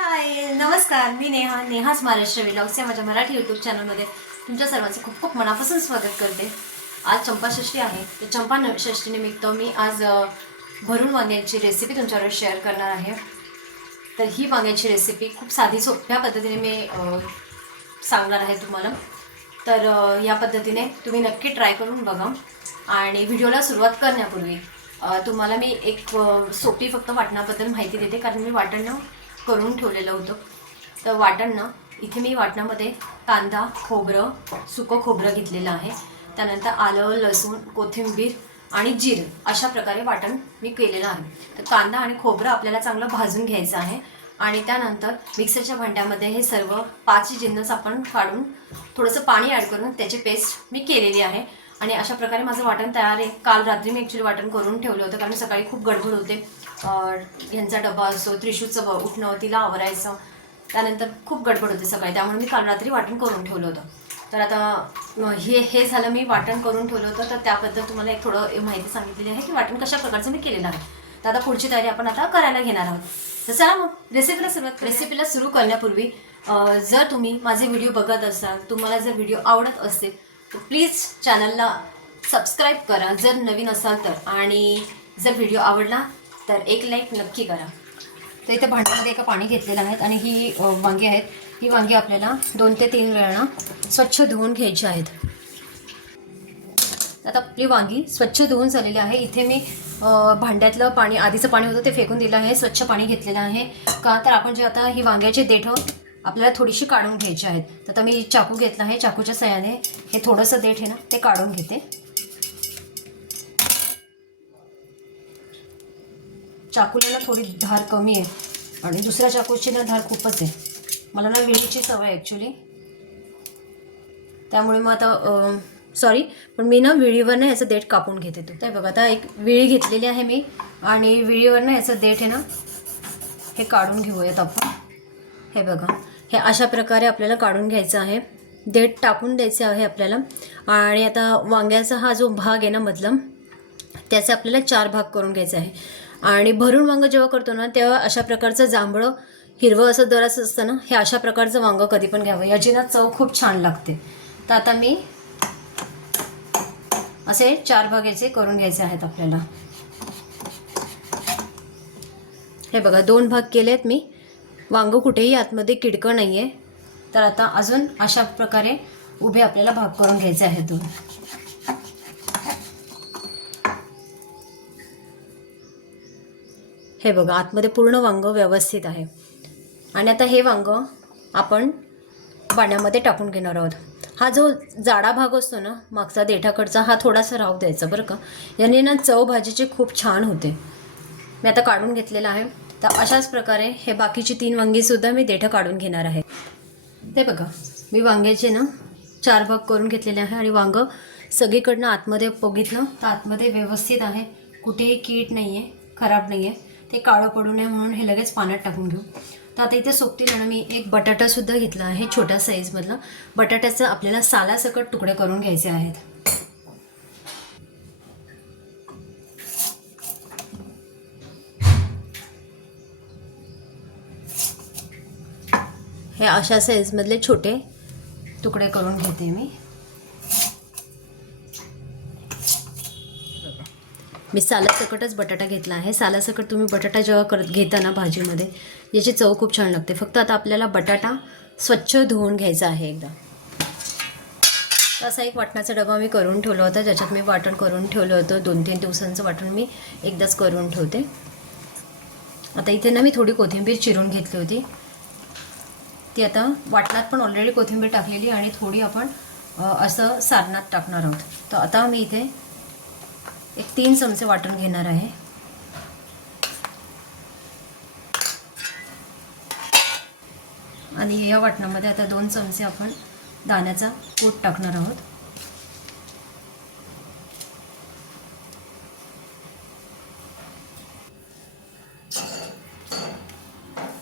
हाय नमस्कार. मी नेहा नेहाच महाराष्ट्र विलॉग्स या माझ्या मराठी यूट्यूब चॅनलमध्ये तुमच्या सर्वांचं खूप खूप मनापासून स्वागत करते. आज चंपाषष्ठी आहे. तर चंपा षष्टीनिमित्त षष्ठीनिमित्त मी आज भरून वांग्याची रेसिपी तुमच्यावर शेअर करणार आहे. तर ही वांग्याची रेसिपी खूप साधी सोप्या पद्धतीने मी सांगणार आहे तुम्हाला. तर या पद्धतीने तुम्ही नक्की ट्राय करून बघा. आणि व्हिडिओला सुरुवात करण्यापूर्वी तुम्हाला मी एक सोपी फक्त वाटणाबद्दल माहिती देते कारण मी वाटण करून ठेवलेलं होतं. तर वाटण ना इथे मी वाटणामध्ये कांदा खोबरं सुकं खोबरं घेतलेलं आहे. त्यानंतर आलं लसूण कोथिंबीर आणि जीर अशा प्रकारे वाटण मी केलेलं आहे. तर कांदा आणि खोबरं आपल्याला चांगलं भाजून घ्यायचं आहे. आणि त्यानंतर मिक्सरच्या भांड्यामध्ये हे सर्व पाच जिन्नस आपण काढून थोडंसं पाणी ॲड करून त्याची पेस्ट मी केलेली आहे. आणि अशा प्रकारे माझं वाटण तयार आहे. काल रात्री मी ॲक्च्युली वाटण करून ठेवलं होतं कारण सकाळी खूप गडबड होते. ह्यांचा डबा असो त्रिशूचं उठणं तिला आवरायचं. त्यानंतर खूप गडबड होते सकाळी. त्यामुळे मी काल रात्री वाटण करून ठेवलं होतं. तर आता हे हे झालं मी वाटण करून ठेवलं होतं. तर त्याबद्दल तुम्हाला एक थोडं माहिती सांगितलेली आहे की वाटण कशा प्रकारचं मी केलेलं आहे. तर आता पुढची तयारी आपण आता करायला घेणार आहोत. तर चला मग रेसिपीला सुरुवात रेसिपीला सुरू करण्यापूर्वी जर तुम्ही माझे व्हिडिओ बघत असाल तुम्हाला जर व्हिडिओ आवडत असतील तर प्लीज चॅनलला सबस्क्राईब करा. जर नवीन असाल तर. आणि जर व्हिडिओ आवडला तर एक लाईक नक्की करा. तर इथे भांड्यामध्ये एका पाणी घेतलेलं आहे आणि ही वांगी आहेत. ही वांगी आपल्याला दोन ते तीन वेळा स्वच्छ धुवून घ्यायची आहेत. आता आपली वांगी स्वच्छ धुवून झालेली आहे. इथे मी भांड्यातलं पाणी आधीचं पाणी होतं ते फेकून दिलं आहे. स्वच्छ पाणी घेतलेलं आहे. का तर आपण जे आता ही वांग्याचे देठं आपल्याला थोडीशी काढून घ्यायची आहेत. तर आता मी चाकू घेतला आहे. चाकूच्या सहाय्याने हे थोडंसं देठ आहे ना ते काढून घेते. चाकूला ना थोडी धार कमी आहे. आणि दुसऱ्या चाकूची ना धार खूपच आहे. मला ना विळीची सवय ॲक्च्युली त्यामुळे मग आता सॉरी पण मी ना विळीवर ना याचं देठ कापून घेते. तो ते बघा आता एक विळी घेतलेली आहे मी. आणि विळीवर ना याचं देठ आहे ना हे काढून घेऊयात आपण. हे बघा हे अशा प्रकारे आपल्याला काढून घ्यायचं आहे. देठ टाकून द्यायचे आहे आपल्याला. आणि आता वांग्याचा हा जो भाग आहे ना मधला त्याचे आपल्याला चार भाग करून घ्यायचे आहे. आणि भरून वांगं जेव्हा करतो ना तेव्हा अशा प्रकारचं जांभळं हिरवं असं दराचं असतं ना हे अशा प्रकारचं वांगं कधी पण घ्यावं. याची ना चव खूप छान लागते. तर आता मी असे चार भाग याचे करून घ्यायचे आहेत आपल्याला. हे बघा दोन भाग केले आहेत मी. वांगं कुठेही आतमध्ये किडकं नाही आहे तर आता अजून अशा प्रकारे उभे आपल्याला भाग करून घ्यायचे आहेत दोन. हे बघा आतमध्ये पूर्ण वांग व्यवस्थित आहे. आणि आता हे वांग आपण पाण्यामध्ये टाकून घेणार आहोत. हा जो जाडा भाग असतो ना मागचा देठाकडचा हा थोडासा राहू द्यायचा बरं का. याने ना चव भाजीची खूप छान होते. मी आता काढून घेतलेलं आहे. तर अशाच प्रकारे हे बाकीची तीन वांगीसुद्धा मी देठं काढून घेणार आहे. ते बघा मी वांग्याचे ना चार भाग करून घेतलेले आहे आणि वांगं सगळीकडनं आतमध्ये बघितलं तर आतमध्ये व्यवस्थित आहे. कुठेही कीट नाही आहे खराब नाही आहे ते काळं पडू नये म्हणून हे लगेच पाण्यात टाकून घेऊ. तर आता इथे सोपतील आणि मी एक बटाटासुद्धा घेतला आहे छोट्या साईजमधला बटाट्याचं आपल्याला सालासकट तुकडे करून घ्यायचे आहेत. हे अशा साईजमधले छोटे तुकडे करून घेते मी. मी सालासकटच बटाटा घेतला आहे. सालासकट तुम्ही बटाटा जेव्हा करत घेता ना भाजीमध्ये याची चव खूप छान लागते. फक्त आता आपल्याला बटाटा स्वच्छ धुवून घ्यायचा आहे एकदा. असा एक वाटणाचा डबा मी करून ठेवला होता ज्याच्यात मी वाटण करून ठेवलं होतं. दोन तीन दिवसांचं वाटण मी एकदाच करून ठेवते. आता इथे ना मी थोडी कोथिंबीर चिरून घेतली होती. ती आता वाटणात पण ऑलरेडी कोथिंबीर टाकलेली आणि थोडी आपण असं सारणात टाकणार आहोत. तर आता मी इथे एक तीन चमचे वाटण घेणार आहे. आणि या वाटणामध्ये आता दोन चमचे आपण दाण्याचा कूट टाकणार आहोत.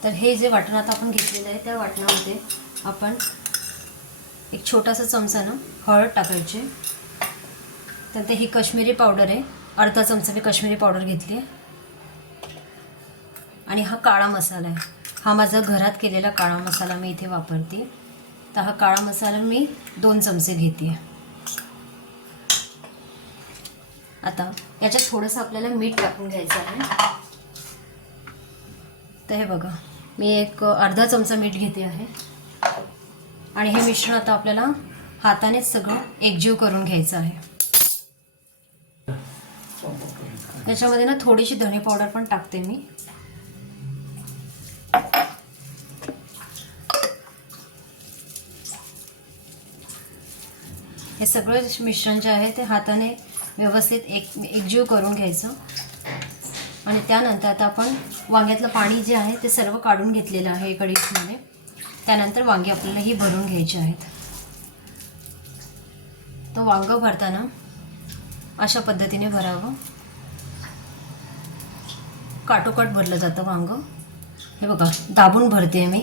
तर हे जे वाटण आता आपण घेतलेलं आहे त्या वाटणामध्ये आपण एक छोटासा चमचा ना हळद टाकायची. तर ते ही कश्मीरी पावडर आहे. अर्धा चमचा मी कश्मीरी पावडर घेतली आहे. आणि हा काळा मसाला आहे. हा माझा घरात केलेला काळा मसाला मी इथे वापरते. तर हा काळा मसाला मी दोन चमचे घेते. आता याच्यात थोडंसं आपल्याला मीठ टाकून घ्यायचं आहे. तर हे बघा मी एक अर्धा चमचा मीठ घेते आहे. आणि हे मिश्रण आता आपल्याला हातानेच सगळं एकजीव करून घ्यायचं आहे. याच्यामध्ये ना थोडीशी धणे पावडर पण टाकते मी. हे सगळं मिश्रण जे आहे ते हाताने व्यवस्थित एक एकजीव करून घ्यायचं. आणि त्यानंतर आता आपण वांग्यातलं पाणी जे आहे ते सर्व काढून घेतलेलं आहे एका डिशमध्ये. त्यानंतर वांगी आपल्याला ही भरून घ्यायची आहेत. तो वांग भरताना अशा पद्धतीने भरावं. काटोकाट भरलं जातं वांग हे बघा दाबून भरते मी.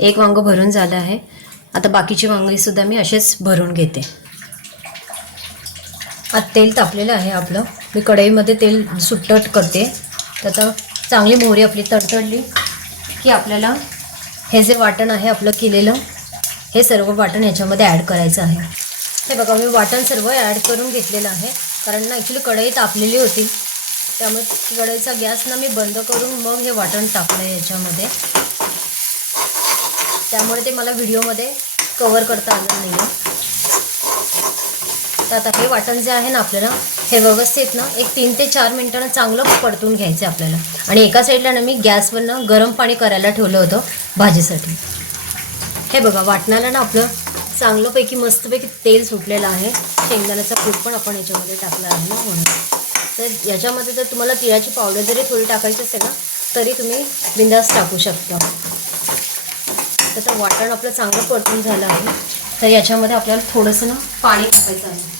एक वांग भरून झालं आहे. आता बाकीची वांगीसुद्धा मी असेच भरून घेते. आता तेल तापलेलं आहे आपलं. मी कढईमध्ये तेल सुट्टट करते. तर आता चांगली मोहरी आपली तडतडली की आपल्याला हे जे वाटण आहे आपलं केलेलं हे सर्व वाटण याच्यामध्ये ॲड करायचं आहे. हे बघा मी वाटण सर्व ॲड करून घेतलेलं आहे. कारण ना ॲक्च्युली कढई तापलेली होती. त्यामुळे कढईचा गॅस ना मी बंद करून मग हे वाटण टाकलं आहे याच्यामध्ये. त्यामुळे ते मला व्हिडिओमध्ये कवर करता आलं नाही आहे तर आता हे वाटण जे आहे ना आपल्याला हे व्यवस्थित ना एक तीन ते चार मिनटानं चांगलं परतून घ्यायचं आहे आपल्याला. आणि एका साईडला ना मी गॅसवर ना गरम पाणी करायला ठेवलं होतं भाजीसाठी. हे बघा वाटणाला ना आपलं चांगलंपैकी मस्तपैकी तेल सुटलेलं आहे. शेंगदाण्याचा कूट पण आपण याच्यामध्ये टाकला आहे ना म्हणून. तर याच्यामध्ये जर तुम्हाला तिळाची पावडर जरी थोडी टाकायची असेल ना तरी तुम्ही बिंदास टाकू शकता. तर ते वाटण आपलं चांगलं परतून झालं आहे. तर याच्यामध्ये आपल्याला थोडंसं ना पाणी टाकायचं आहे.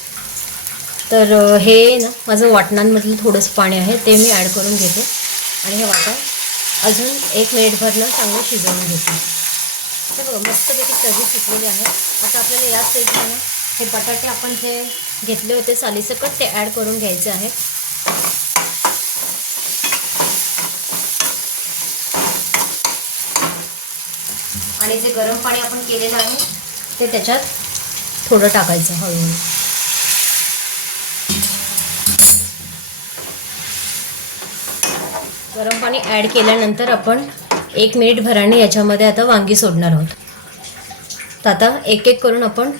तर हे ना माझं वाटणांमधलं थोडंसं पाणी आहे ते मी ॲड करून घेते. आणि हे वाटण अजून एक मिनिटभर ना चांगलं शिजवून घेते. हे बघा मस्तपैकी चवी शिकलेली आहे. आता आपल्याला या स्टेजला हे बटाटे आपण जे घेतले होते सालीसकट ते ॲड करून घ्यायचे आहे. आणि जे गरम पाणी आपण केलेलं आहे ते त्याच्यात थोडं टाकायचं हळूहळू. गरम पाणी ॲड केल्यानंतर आपण एक मिनिट भराने याच्यामध्ये आता वांगी सोडणार आहोत. तर आता एक एक करून आपण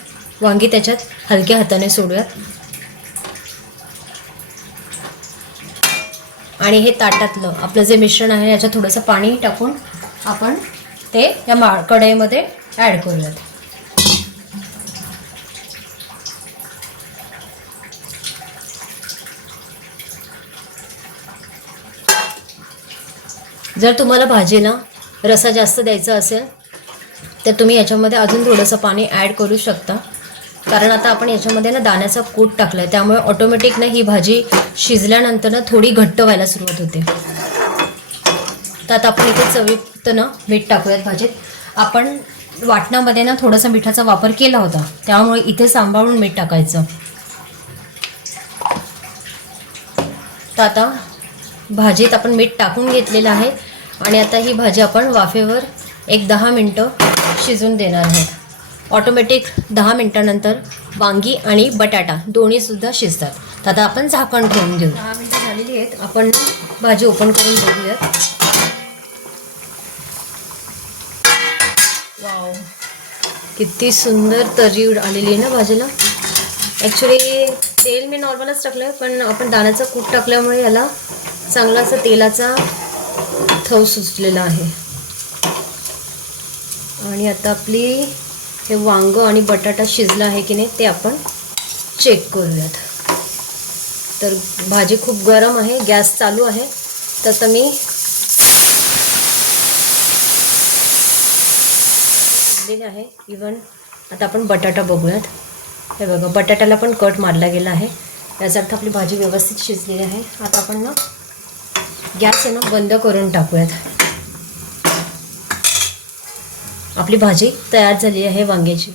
वांगी त्याच्यात हलक्या हाताने सोडूयात. आणि हे ताटातलं आपलं जे मिश्रण आहे याच्यात थोडंसं पाणी टाकून आपण ते या मा कढईमध्ये ॲड करूयात. जर तुम्हाला भाजीला रसा जास्त द्यायचा असेल तर तुम्ही याच्यामध्ये अजून थोडंसं पाणी ॲड करू शकता. कारण आता आपण याच्यामध्ये ना दाण्याचा कूट टाकला आहे त्यामुळे ऑटोमॅटिक ना ही भाजी शिजल्यानंतर ना थोडी घट्ट व्हायला सुरुवात होते. तर आता आपण इथे चवीत ना मीठ टाकूयात भाजीत. आपण वाटणामध्ये ना थोडासा मिठाचा वापर केला होता त्यामुळे इथे सांभाळून मीठ टाकायचं. तर आता भाजीत आपण मीठ टाकून घेतलेलं आहे. आणि आता ही भाजी आपण वाफेवर एक दहा मिनटं शिजून देणार आहे. ऑटोमॅटिक दहा मिनटानंतर वांगी आणि बटाटा दोन्हीसुद्धा शिजतात. तर आता आपण झाकण ठेवून घेऊ. दहा मिनटं झालेली आहेत. आपण भाजी ओपन करून बघूयात. वाव. किती सुंदर तरी आलेली आहे ना भाजीला. ॲक्च्युली तेल मी नॉर्मलच टाकलं आहे पण आपण दाण्याचं कूट टाकल्यामुळे याला चांगला असा तेलाचा थव सुचलेला आहे. आणि आता आपली हे वांग आणि बटाटा शिजला आहे की नाही ते आपण चेक करूयात. तर भाजी खूप गरम आहे गॅस चालू आहे. तर आता मी आहे. इवन आता आपण बटाटा बघूयात. हे बघा बटाट्याला पण कट मारला गेला आहे. याचा अर्थ आपली भाजी व्यवस्थित शिजलेली आहे. आता आपण ना गॅस आहे ना बंद करून टाकूयात. आपली भाजी तयार झाली आहे वांग्याची.